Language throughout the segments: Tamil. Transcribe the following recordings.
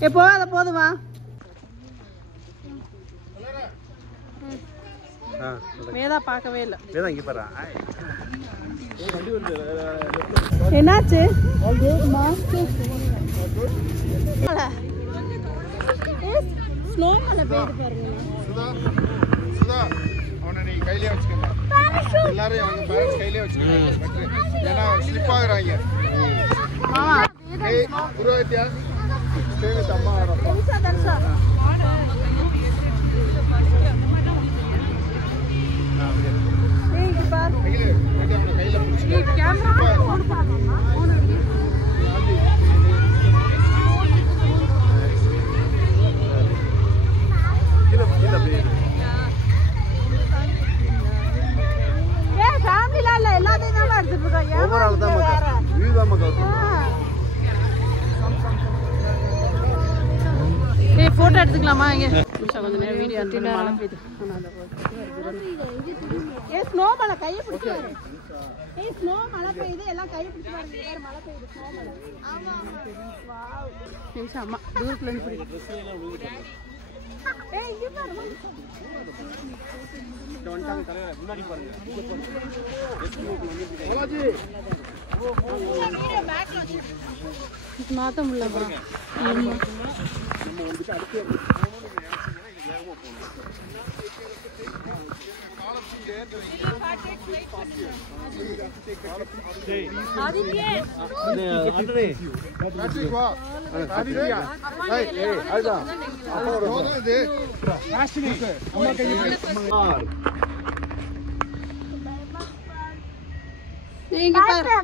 எப்போ அத போதுமா வேதா பார்க்கவே இல்ல வேதா இங்க பாரு என்னாச்சு ஸ்னோ மழை பெய்யுது பாருங்க சுதா அவனை நீ கையிலே வச்சுக்கங்க எல்லாரும் அவங்க பேரண்ட்ஸ் கையிலே வச்சுக்கங்க ஏன்னா ஸ்லிப் ஆகுறாங்க மாமா ஏய் புரோஹித்யா ஸ்டே வித் அம்மா தர்ஷா தர்ஷா ஏய் இங்க பாரு கையிலே அவனை கையில பிடிச்சு ஏய் கேமரா போடு பாருங்க போன் எடுத்து கீழ அப்படியே ஏய் ஃபேமிலில இல்ல எல்லாத்தையும் தான் எடுத்துட்டு இருக்கோம் ஓவரால் தான் மக்கா வியூ தான் மக்கா ஏய் போட்டோ எடுத்துக்கலாமா இங்க கொஞ்ச நேரம் வீடியோ எடுத்து மழை பெய்யுது ஏய் ஸ்னோ மழை கையை பிடிச்சு ஏய் ஸ்னோ மழை பெய்யுது எல்லாம் கையை பிடிச்சு பாருங்க யார் மழை பெய்யுது ஸ்னோ மழை ஆமா ஆமா வாவ் நிமிஷம் அம்மா தூரத்துல இருந்து பிடிக்கு ஏய் இங்க பாருங்க வந்துட்டாங்க தலைவரே முன்னாடி பாருங்க பாலாஜி மாத்த முடியலப்பா ஆமா நம்ம வந்துட்டு அடுத்து நீங்க பாரு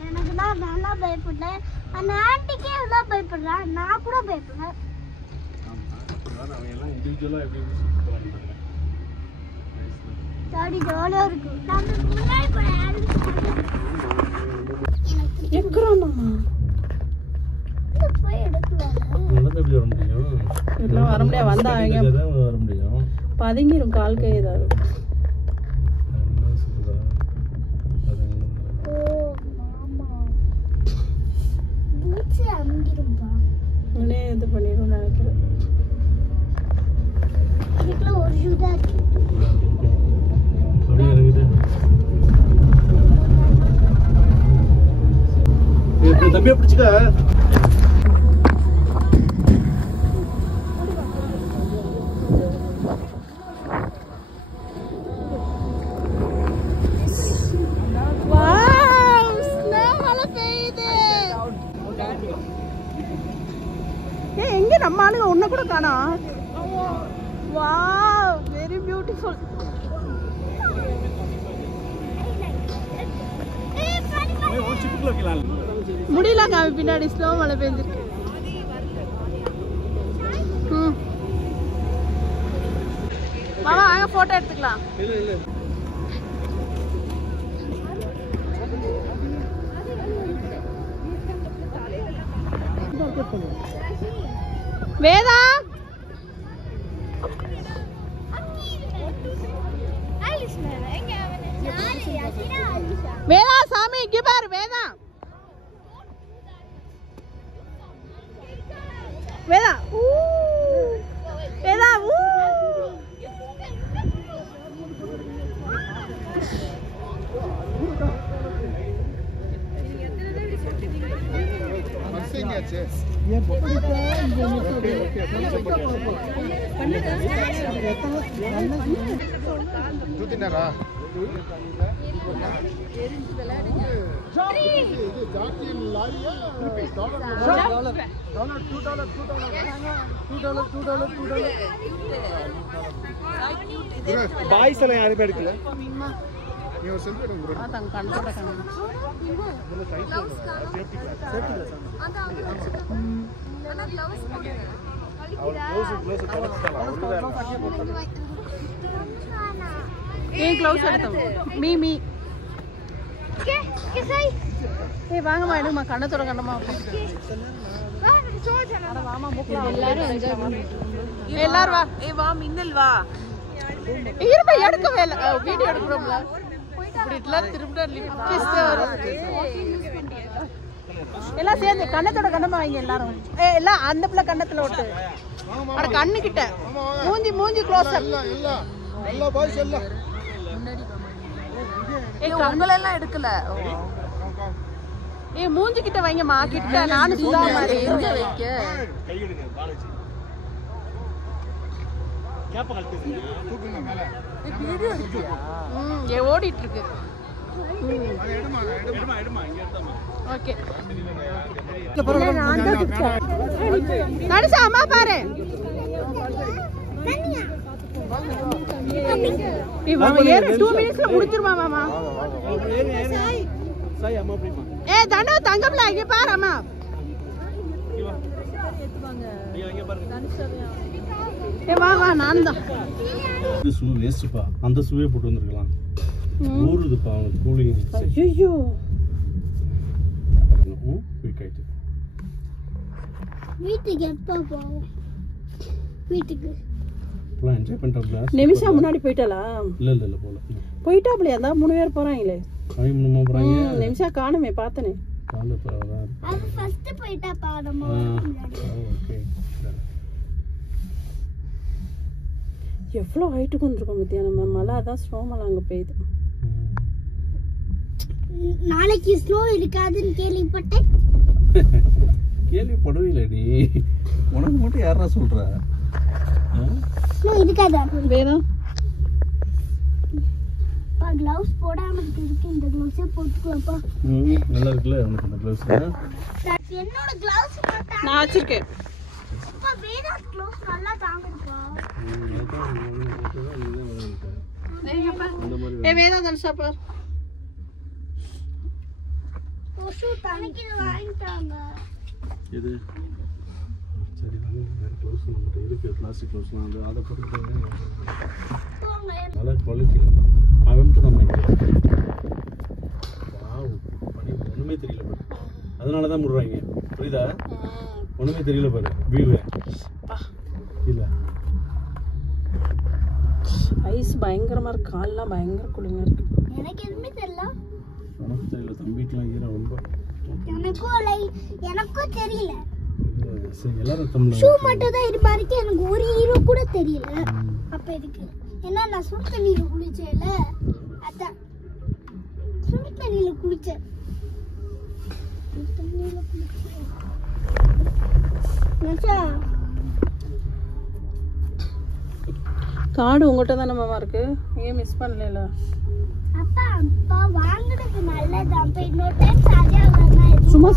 எனக்கு நான் நல்லா பயப்பட்டேன் அந்த ஆண்டிக்கே எவ்வளோ பயப்படுறேன் நான் கூட பயப்படுறேன் ஜாடி ஜாலியாக இருக்கும் நம்ம முன்னாடி போய் எல்லாம் வர முடியாது வந்தாங்க பதுங்கிரும் கால் கை ஏதாவது உடனே இது பண்ணிடும் நினைக்கிறேன் ஒரு ஷூதா தம்பியை பிடிச்சிக்க எங்க நம்ம ஆளுங்க ஒண்ணு கூட காணா வாவ் வெரி பியூட்டிஃபுல் முடியல காமி பின்னாடி ஸ்லோ மழை பெஞ்சிருக்கு மாமா வாங்க போட்டோ எடுத்துக்கலாம் வேதா வேதா சாமி இங்க பாரு வேதா வேதா வேதா பாய்ஸ் எல்லாம் யாருமே எடுக்கல நீ ஒரு செல்ஃபி எடுங்க ப்ரோ அதான் கண்ணோட கண்ணு ஏய் க்ளவுஸ் எடுத்தோம் மீ ஏய் வாங்கம்மா எடுங்கம்மா கண்ணத்தோட கண்ணமா எல்லாரும் என்ஜாய் பண்ணிட்டு எல்லாரும் வா ஏய் வா மின்னல் வா இருப்பா எடுக்கவே இல்ல வீடியோ எடுக்கறோம்ல இப்படி எல்லாம் திரும்ப லிப்ட் கிஸ் வரும் எல்லாம் சேர்ந்து கண்ணத்தோட கண்ணமா வைங்க எல்லாரும். எல்லாம் அந்த பிள்ளை கண்ணத்துல ஓட்டு. அட கண்ணு கிட்ட. மூஞ்சி க்ளோஸ் அப். எல்லா பாய்ஸ் எல்லாம். கங்கல எல்லாம் எடுக்கல. மூஞ்சி கிட்ட வைங்கம்மா கிட்ட. நானும் சுதா மாதிரி எங்க வைக்க? கை எடுங்க பாலஜி. கேப்ப கழட்டுங்க. தூக்குங்க மேல. வீடியோ எடுக்கியா? ஓடிட்டு இருக்கு. எடுமா இங்க எடுத்தமா. ஓகே. நடிச்சா அம்மா பாரு. இவன் ஏறு 2 மினிட்ஸ்ல முடிச்சிருமா மாமா. சாய் அம்மா அப்படிமா. தனு தங்கம்ல இங்க பாரு அம்மா. இங்க பாருங்க. வா நான் தான். இது சூ வேஸ்ட்பா. அந்த சூவே போட்டு வந்திருக்கலாம். ஊறுதுப்பா அவனுக்கு கூலிங். ஐயோ. குயிக்காயிட்டு. வீட்டுக்கு எப்போ போவோம்? வீட்டுக்கு போலாம் என்ஜாய் பண்றோம்ல. நிமிஷம் முன்னாடி போயிட்டாளா? இல்ல போல. போயிட்டாப்லையா? அந்த 3 பேர் போறாங்களே. ஐயம்மா போறாங்க. நிமிஷம் காணுமே பார்த்தனே. கால போறதா. அது ஃபர்ஸ்ட் போயிட்டா பாடமா. ஓகே. எவ்வளோ ஹைட்டுக்கு வந்துருக்கோம் பத்தியா நம்ம. மழை அதான் ஸ்னோ மழை அங்கே பெய்யுது. நாளைக்கு ஸ்னோ இருக்காதுன்னு கேள்விப்பட்டேன். கேள்விப்படவே நீ. உனக்கு மட்டும் யாரா சொல்ற? ஸ்னோ இருக்காதா? வேதா க்ளவுஸ் போடாம இருக்கு. இந்த க்ளவுஸே போட்டுக்கோப்பா. நல்லா இருக்குல்ல உனக்கு அந்த க்ளவுஸ்? என்னோட க்ளவுஸ் போட்டா நான் வச்சிருக்கேன். அப்பா வேதா க்ளவுஸ் நல்லா தாங்குதுப்பா. வேதா தனுஷா பார். கொசு தனக்கு வாங்கிட்டாங்க. இது சரி வேற க்ளவுஸ் நம்மகிட்ட இருக்கு. பிளாஸ்டிக் க்ளவுஸ்லாம் அதை போட்டு நல்ல குவாலிட்டி. அவன் நம்ம பனி ஒன்றுமே தெரியல பாரு. அதனால தான் முடுறாங்க. புரியுதா? ஒன்றுமே தெரியல பாரு. வியூவே இல்லை. ஐஸ் பயங்கரமா இருக்கு. கால்லாம் பயங்கர குளிங்கா இருக்கு. எனக்கு எதுவுமே தெரியல. உனக்கு தெரியல. தம்பிக்கெல்லாம் ஈரம் ரொம்ப. எனக்கும் தெரியல. எல்லாரும் தமிழ் ஷூ மட்டும் தான் இருப்பா இருக்கு. எனக்கு ஒரு ஹீரோ கூட தெரியல. அப்ப இருக்கு ஏன்னா நான் சுடு தண்ணியில குளிச்சேல. அதான் சுடு தண்ணியில குளிச்சேன். காடு உங்ககிட்ட தானே மாமா இருக்கு. ஏன் மிஸ் பண்ணல? அப்பா அப்பா வாங்குறது நல்லது. அப்ப இன்னொரு டைம் சாதியா வரனா சும்மா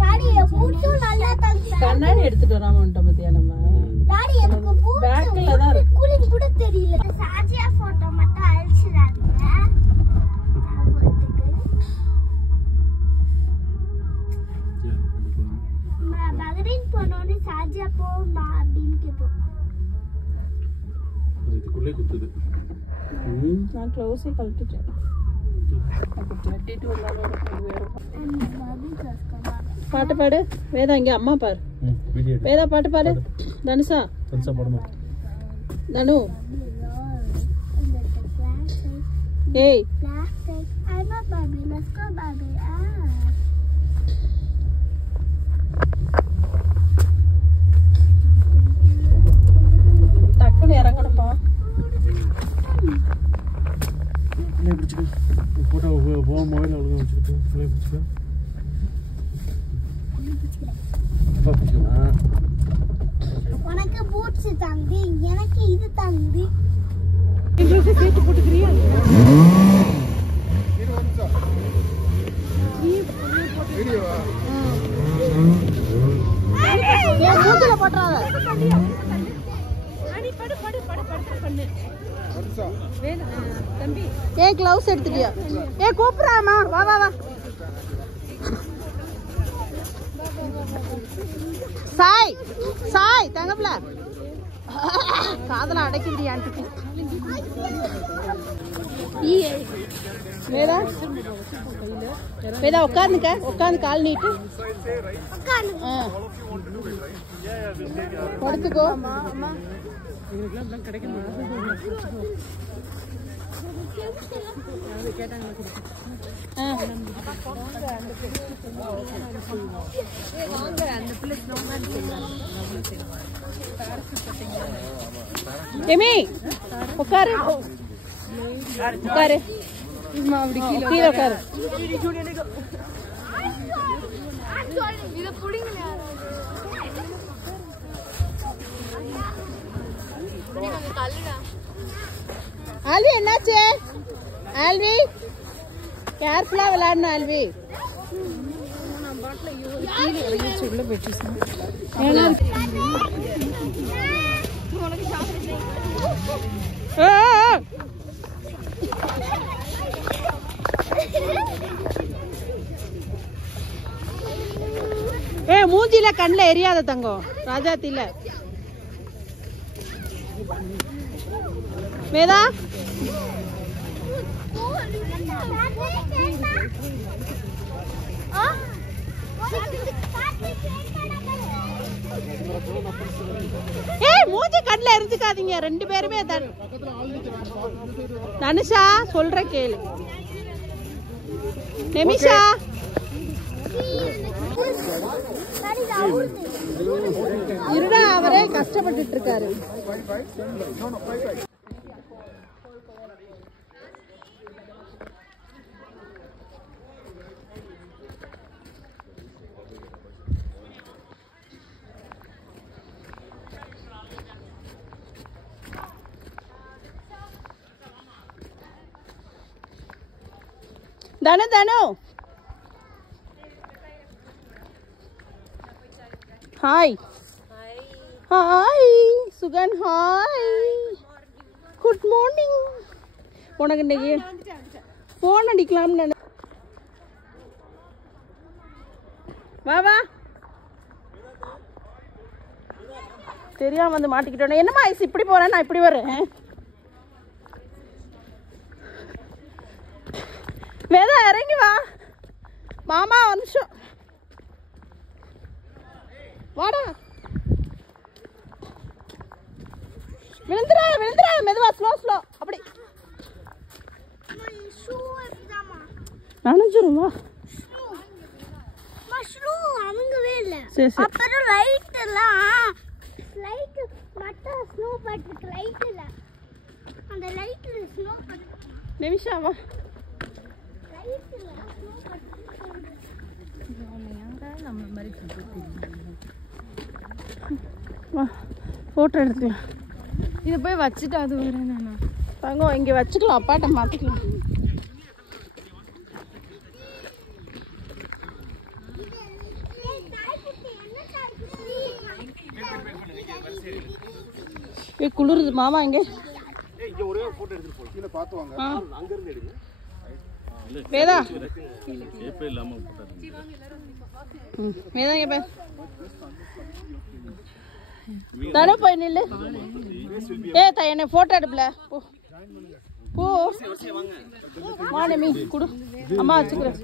டாடி பூட்ஸு நல்லா தங்க. கண்ணாடி எடுத்துட்டு வராம வந்துட்டோம் பத்தியா நம்ம. டாடி எனக்கு பூட்ஸ் பேக்ல தான் இருக்கு. கூலிங் கூட தெரியல. சாஜியா போட்டோ மட்டும் அழிச்சிராதீங்க. பகரீன் போனோன்னு சாஜியா போமா அப்படின்னு கேட்போம். இதுக்குள்ளே குத்துது. நான் க்ளவுஸே கழட்டிட்டேன். பாட்டு பாடு வேதா. இங்க அம்மா பாரு. வேதா பாட்டு பாடு. தனுஷா பாடுமா? தனு ஏய் டக்குன்னு இறங்கணும்ப்பா. போட்டோ மொபைல் அவ்வளோ வச்சுக்கிட்டு உனக்கு பூட்ஸ் தாங்குது, எனக்கு இது தாங்குது. சேர்த்து போட்டுக்கிறியா? ஏ கிளவுஸ் எடுத்துட்டியா? ஏ கூப்பிடுறாமா, வா வா வா. சாய் சாய் தங்கப்ல காதல அடைக்குது ஆண்டிக்கு. வேதா வேதா உட்காந்துக்க, உட்காந்து கால் நீட்டு படுத்துக்கோ. எமி உட்காரு உட்காரு கீழே உட்காரு. ஆல்வி என்னாச்சு? ஆல்வி கேர்ஃபுல்லா விளையாடணும். ஆல்வி மூஞ்சில கண்ணுல எரியாத தங்கம். ராஜாத்தில வேதா மூஞ்சி கண்ணுல எரிஞ்சுக்காதீங்க ரெண்டு பேருமே. தனுஷா சொல்ற கேளு. நிமிஷா இருடா, அவரே கஷ்டப்பட்டு இருக்காரு. தனு தனு hi hi Sugan hi good morning. உனக்கு இன்னைக்கு போன் அடிக்கலாம்னு வா வா. தெரியாம வந்து மாட்டிக்கிட்டோம். என்னம்மா ஐஸ் இப்படி போறேன், நான் இப்படி வரேன். வேதா இறங்கி வா மாமா. ஒரு நிமிஷம் வாடா. விழுந்துடா விழுந்துடா, மெதுவா ஸ்லோ ஸ்லோ. அப்படி நனைஞ்சிரும். வா அமுங்கவே இல்லை. சரி சரி. அப்புறம் லைட் எல்லாம் லைட் மட்டும் ஸ்னோ பட்டிருக்கு. லைட் இல்ல, அந்த லைட்ல ஸ்னோ பட்டிருக்கு. நிமிஷம் வா. லைட் இல்ல, ஸ்னோ பட்டிருக்கு. நம்ம மாதிரி வா போட்டோ எடுத்துக்கலாம். இதை போய் வச்சுட்டு அது வரேன் நான். தங்கம் இங்கே வச்சுக்கலாம், அப்பாட்ட மாற்றிக்கலாம். குளிருது மாமா. இங்கே வேதா வேதா இங்க பாரு. தனு போய் நில்லு. என்ன போட்டோ எடுப்பல போ போ. மானமி குடு, அம்மா வச்சுக்கிறேன்.